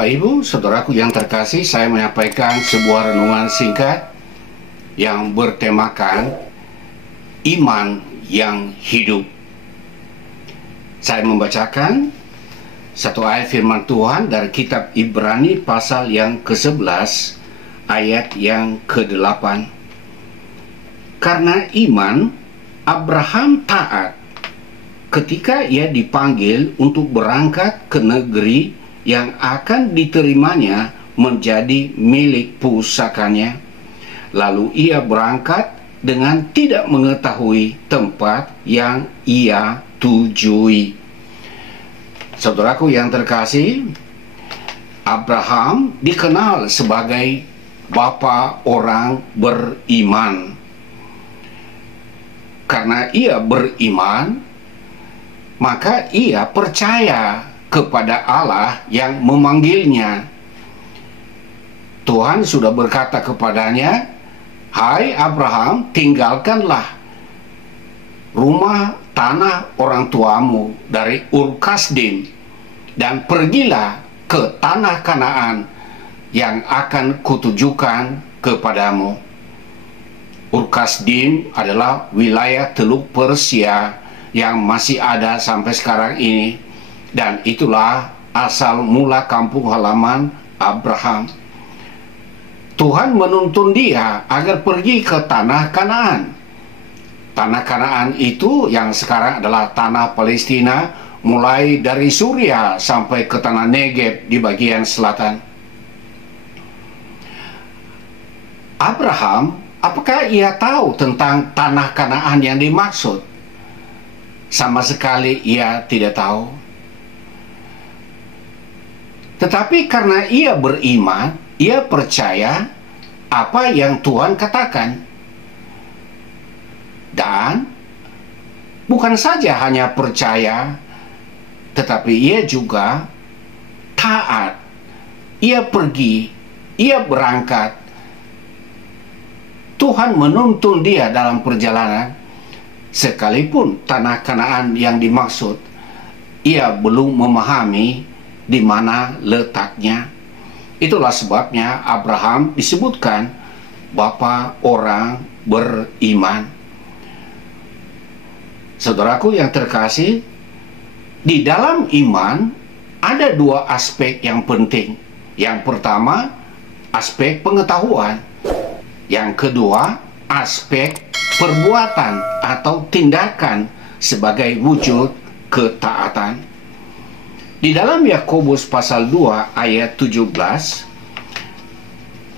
Bapak Ibu, saudaraku yang terkasih, saya menyampaikan sebuah renungan singkat yang bertemakan iman yang hidup. Saya membacakan satu ayat firman Tuhan dari kitab Ibrani pasal yang ke-11 ayat yang ke-8. Karena iman, Abraham taat ketika ia dipanggil untuk berangkat ke negeri yang akan diterimanya menjadi milik pusakanya. Lalu ia berangkat dengan tidak mengetahui tempat yang ia tujui. Saudaraku yang terkasih, Abraham dikenal sebagai bapa orang beriman. Karena ia beriman, maka ia percaya kepada Allah yang memanggilnya. Tuhan sudah berkata kepadanya, "Hai Abraham, tinggalkanlah rumah tanah orang tuamu dari Ur Kasdim dan pergilah ke tanah Kanaan yang akan kutujukan kepadamu." Ur Kasdim adalah wilayah Teluk Persia yang masih ada sampai sekarang ini. Dan itulah asal mula kampung halaman Abraham. Tuhan menuntun dia agar pergi ke tanah Kanaan. Tanah Kanaan itu yang sekarang adalah tanah Palestina, mulai dari Suriah sampai ke tanah Negev di bagian selatan. Abraham, apakah ia tahu tentang tanah Kanaan yang dimaksud? Sama sekali ia tidak tahu. Tetapi karena ia beriman, ia percaya apa yang Tuhan katakan. Dan bukan saja hanya percaya, tetapi ia juga taat. Ia pergi, ia berangkat. Tuhan menuntun dia dalam perjalanan. Sekalipun tanah Kanaan yang dimaksud, ia belum memahami di mana letaknya. Itulah sebabnya Abraham disebutkan bapa orang beriman. Saudaraku yang terkasih, di dalam iman ada dua aspek yang penting. Yang pertama, aspek pengetahuan. Yang kedua, aspek perbuatan atau tindakan sebagai wujud ketaatan. Di dalam Yakobus pasal 2 ayat 17,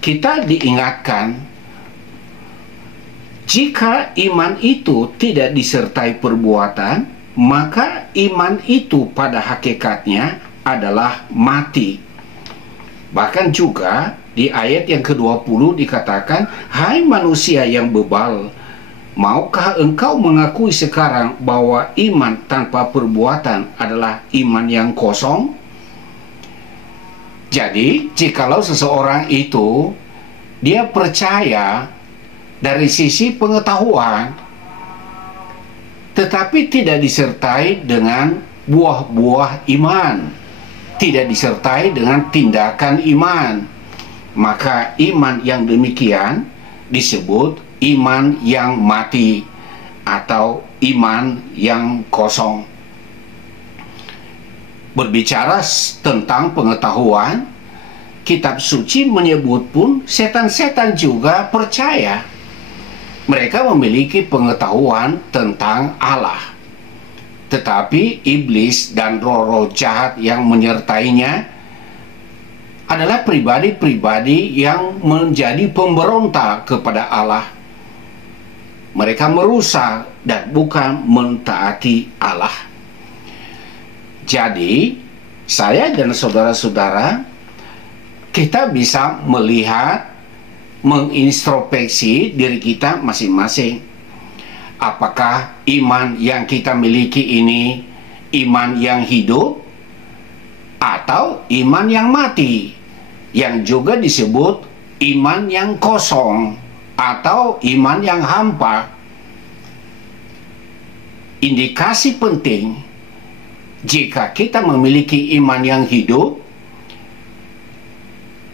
kita diingatkan, jika iman itu tidak disertai perbuatan, maka iman itu pada hakikatnya adalah mati. Bahkan juga di ayat yang ke-20 dikatakan, "Hai manusia yang bebal, maukah engkau mengakui sekarang bahwa iman tanpa perbuatan adalah iman yang kosong?" Jadi, jikalau seseorang itu dia percaya dari sisi pengetahuan, tetapi tidak disertai dengan buah-buah iman, tidak disertai dengan tindakan iman, maka iman yang demikian disebut iman yang mati atau iman yang kosong. Berbicara tentang pengetahuan, kitab suci menyebut pun setan-setan juga percaya. Mereka memiliki pengetahuan tentang Allah. Tetapi iblis dan roh-roh jahat yang menyertainya adalah pribadi-pribadi yang menjadi pemberontak kepada Allah. Mereka merusak dan bukan mentaati Allah. Jadi, saya dan saudara-saudara, kita bisa melihat, mengintrospeksi diri kita masing-masing. Apakah iman yang kita miliki ini iman yang hidup atau iman yang mati, yang juga disebut iman yang kosong atau iman yang hampa? Indikasi penting jika kita memiliki iman yang hidup,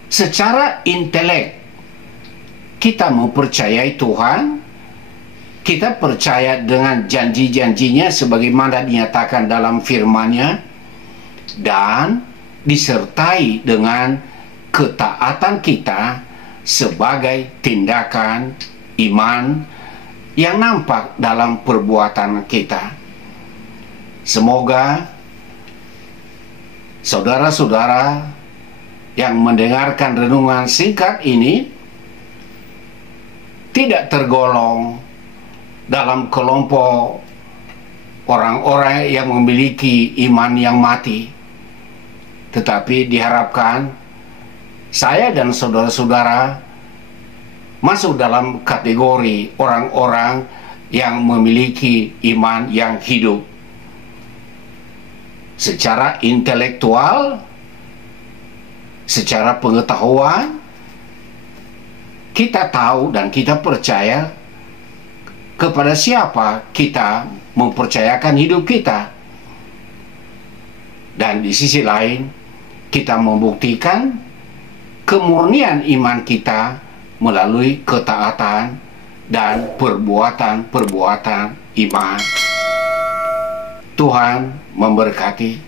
Secara intelek kita mempercayai Tuhan, kita percaya dengan janji-janjinya sebagaimana dinyatakan dalam firman-Nya, dan disertai dengan ketaatan kita sebagai tindakan iman yang nampak dalam perbuatan kita. Semoga saudara-saudara yang mendengarkan renungan singkat ini tidak tergolong dalam kelompok orang-orang yang memiliki iman yang mati, tetapi diharapkan saya dan saudara-saudara masuk dalam kategori orang-orang yang memiliki iman yang hidup. Secara intelektual, secara pengetahuan, kita tahu dan kita percaya kepada siapa kita mempercayakan hidup kita. Dan di sisi lain, kita membuktikan kemurnian iman kita melalui ketaatan dan perbuatan-perbuatan iman. Tuhan memberkati.